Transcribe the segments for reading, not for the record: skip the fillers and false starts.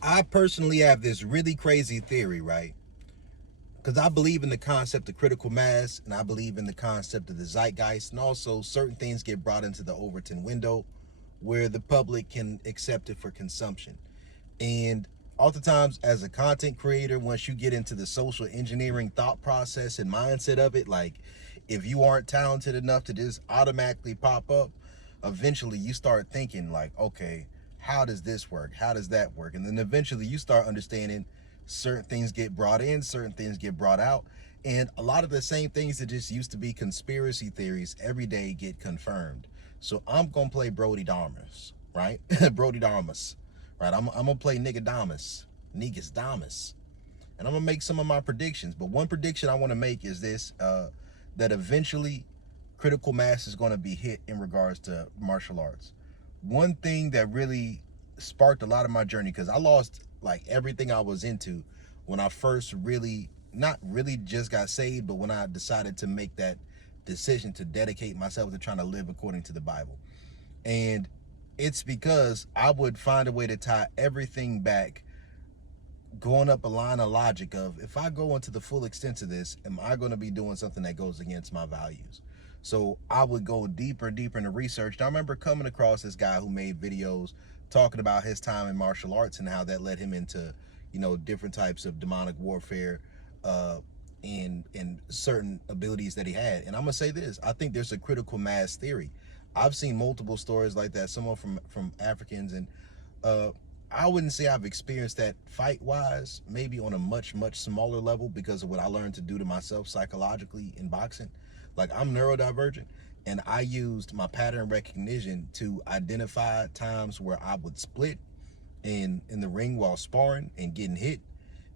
I personally have this really crazy theory, right? Because I believe in the concept of critical mass, and I believe in the concept of the zeitgeist, and also certain things get brought into the Overton window where the public can accept it for consumption. And oftentimes, as a content creator, once you get into the social engineering thought process and mindset of it, like if you aren't talented enough to just automatically pop up, eventually you start thinking like, okay, how does this work? How does that work? And then eventually you start understanding certain things get brought in, certain things get brought out. And a lot of the same things that just used to be conspiracy theories every day get confirmed. So I'm going to play Brody Darmus, right? Brody Darmus, right? I'm going to play Nicodamus, Negus Damus. And I'm going to make some of my predictions. But one prediction I want to make is this, that eventually critical mass is going to be hit in regards to martial arts. One thing that really sparked a lot of my journey, because I lost like everything I was into when I first really, not really just got saved, but when I decided to make that decision to dedicate myself to trying to live according to the Bible. And it's because I would find a way to tie everything back, going up a line of logic of, if I go into the full extent of this, am I going to be doing something that goes against my values? So I would go deeper into research. And I remember coming across this guy who made videos talking about his time in martial arts and how that led him into, different types of demonic warfare, and certain abilities that he had. And I'm gonna say this: I think there's a critical mass theory. I've seen multiple stories like that, some from Africans, and uh, I wouldn't say I've experienced that fight wise, maybe on a much smaller level because of what I learned to do to myself psychologically in boxing. Like, I'm neurodivergent, and I used my pattern recognition to identify times where I would split in the ring while sparring and getting hit.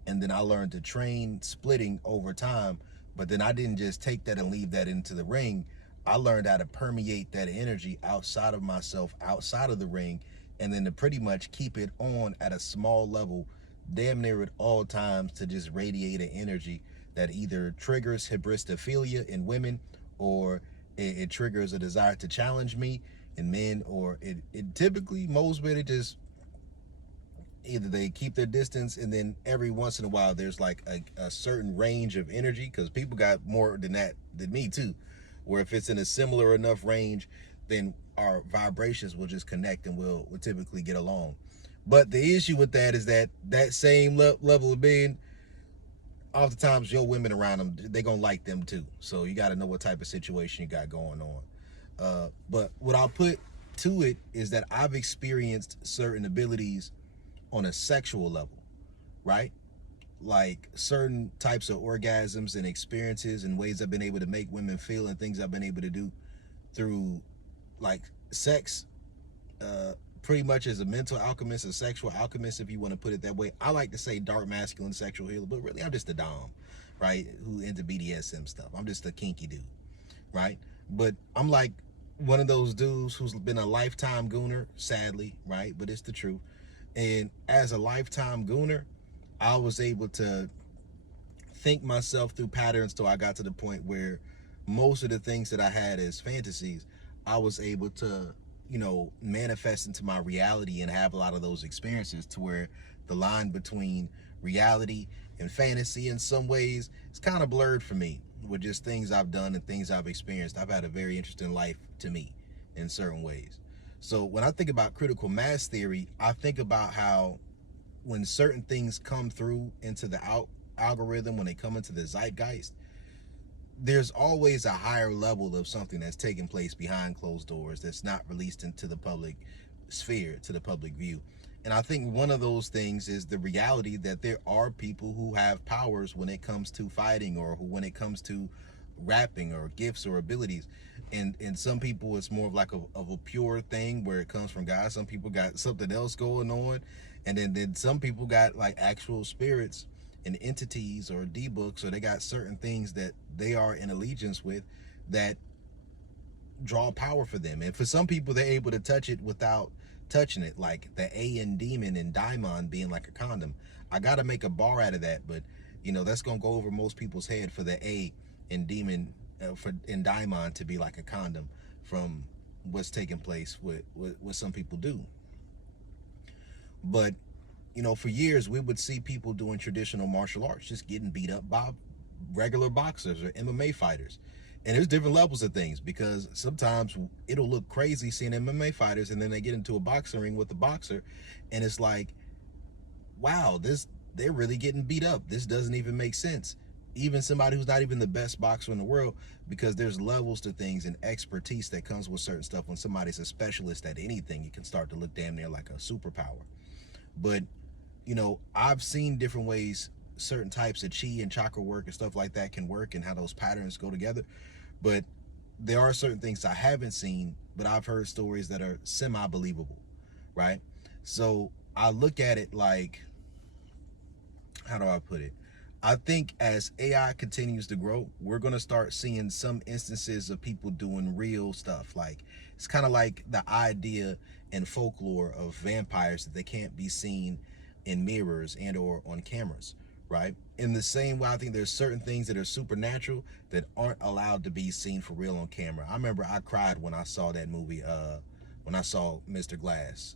And then I learned to train splitting over time. But then I didn't just take that and leave that into the ring. I learned how to permeate that energy outside of myself, outside of the ring, and then to pretty much keep it on at a small level, damn near at all times, to just radiate an energy that either triggers hybristophilia in women, or it triggers a desire to challenge me in men, or it typically, most men, it just either they keep their distance, and then every once in a while there's like a certain range of energy, because people got more than that than me too, where if it's in a similar enough range, then our vibrations will just connect and we'll typically get along. But the issue with that is that that same level of being, oftentimes your women around them, they gonna like them too, so you got to know what type of situation you got going on. But what I'll put to it is that I've experienced certain abilities on a sexual level, right? Like certain types of orgasms and experiences and ways I've been able to make women feel, and things I've been able to do through like sex, pretty much as a mental alchemist, a sexual alchemist, if you want to put it that way. I like to say dark masculine sexual healer, but really I'm just a dom, right? Who into BDSM stuff. I'm just a kinky dude, right? But I'm like one of those dudes who's been a lifetime gooner, sadly, right? But it's the truth. And as a lifetime gooner, I was able to think myself through patterns till I got to the point where most of the things that I had as fantasies, I was able to, manifest into my reality and have a lot of those experiences, to where the line between reality and fantasy in some ways is kind of blurred for me with just things I've done and things I've experienced. I've had a very interesting life to me in certain ways. So when I think about critical mass theory, I think about how when certain things come through into the algorithm, when they come into the zeitgeist, there's always a higher level of something that's taking place behind closed doors that's not released into the public sphere, to the public view. And I think one of those things is the reality that there are people who have powers when it comes to fighting, or who, when it comes to rapping, or gifts or abilities. And some people, it's more of like of a pure thing where it comes from God. Some people got something else going on. And then some people got like actual spirits and entities or D-books, or they got certain things that they are in allegiance with that draw power for them. And for some people, they're able to touch it without touching it, like the A in demon and daimon being like a condom. I gotta make a bar out of that, but that's gonna go over most people's head for the A in demon, for in daimon to be like a condom, from what's taking place with what some people do. But for years we would see people doing traditional martial arts just getting beat up by regular boxers or MMA fighters. And there's different levels of things, because sometimes it'll look crazy seeing MMA fighters and then they get into a boxing ring with the boxer and it's like, wow, they're really getting beat up. This doesn't even make sense. Even somebody who's not even the best boxer in the world, because there's levels to things and expertise that comes with certain stuff. When somebody's a specialist at anything, it can start to look damn near like a superpower. But I've seen different ways certain types of chi and chakra work and stuff like that can work and how those patterns go together. But there are certain things I haven't seen, but I've heard stories that are semi-believable, right? So I look at it like, how do I put it? I think as AI continues to grow, we're going to start seeing some instances of people doing real stuff. Like, it's kind of like the idea and folklore of vampires, that they can't be seen in mirrors and or on cameras, right? In the same way, I think there's certain things that are supernatural that aren't allowed to be seen for real on camera. I remember I cried when I saw that movie, when I saw Mr. Glass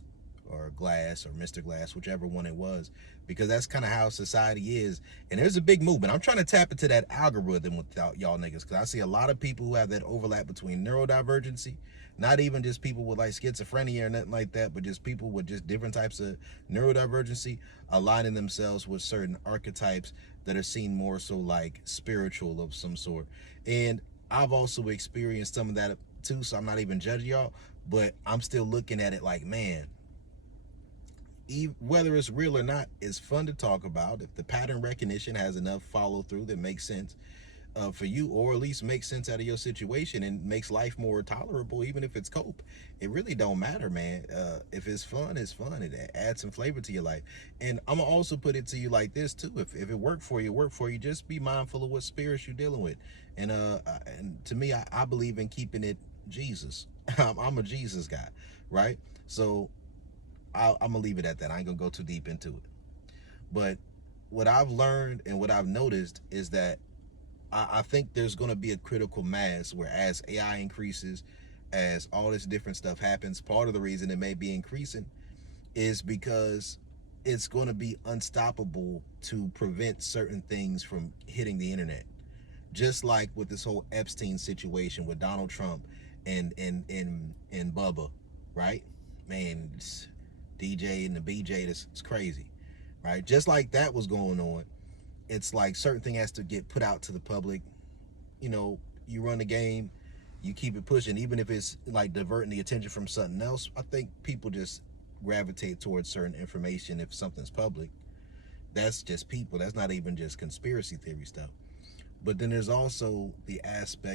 or Glass or Mr. Glass, whichever one it was, because that's kind of how society is. And there's a big movement. I'm trying to tap into that algorithm without y'all niggas, because I see a lot of people who have that overlap between neurodivergency, not even just people with like schizophrenia or nothing like that, but just people with just different types of neurodivergency aligning themselves with certain archetypes that are seen more so like spiritual of some sort. And I've also experienced some of that too, so I'm not even judging y'all, but I'm still looking at it like, man, whether it's real or not, it's fun to talk about. If the pattern recognition has enough follow through that makes sense for you, or at least makes sense out of your situation and makes life more tolerable, even if it's cope, it really don't matter, man. If it's fun, it's fun. It adds some flavor to your life. And I'm gonna also put it to you like this too: if it worked for you, work for you. Just be mindful of what spirits you're dealing with. And to me, I believe in keeping it Jesus. I'm a Jesus guy, right? So I'm gonna leave it at that. I ain't gonna go too deep into it. But what I've learned and what I've noticed is that I think there's gonna be a critical mass where, as AI increases, as all this different stuff happens, part of the reason it may be increasing is because it's gonna be unstoppable to prevent certain things from hitting the internet. Just like with this whole Epstein situation with Donald Trump and Bubba, right? Man, DJ and the BJ, it's crazy, right? Just like that was going on, it's like certain thing has to get put out to the public. You run the game, you keep it pushing, even if it's like diverting the attention from something else. I think people just gravitate towards certain information if something's public. That's just people. That's not even just conspiracy theory stuff. But then there's also the aspect